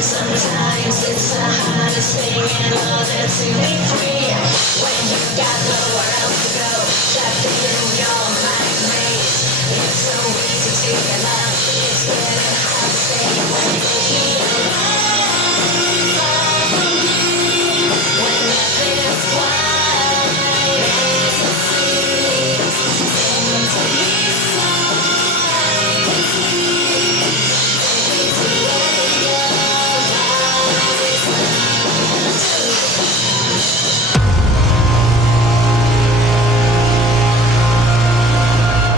Sometimes it's the hardest thing in all that to be free. When you got nowhere else to go, that feeling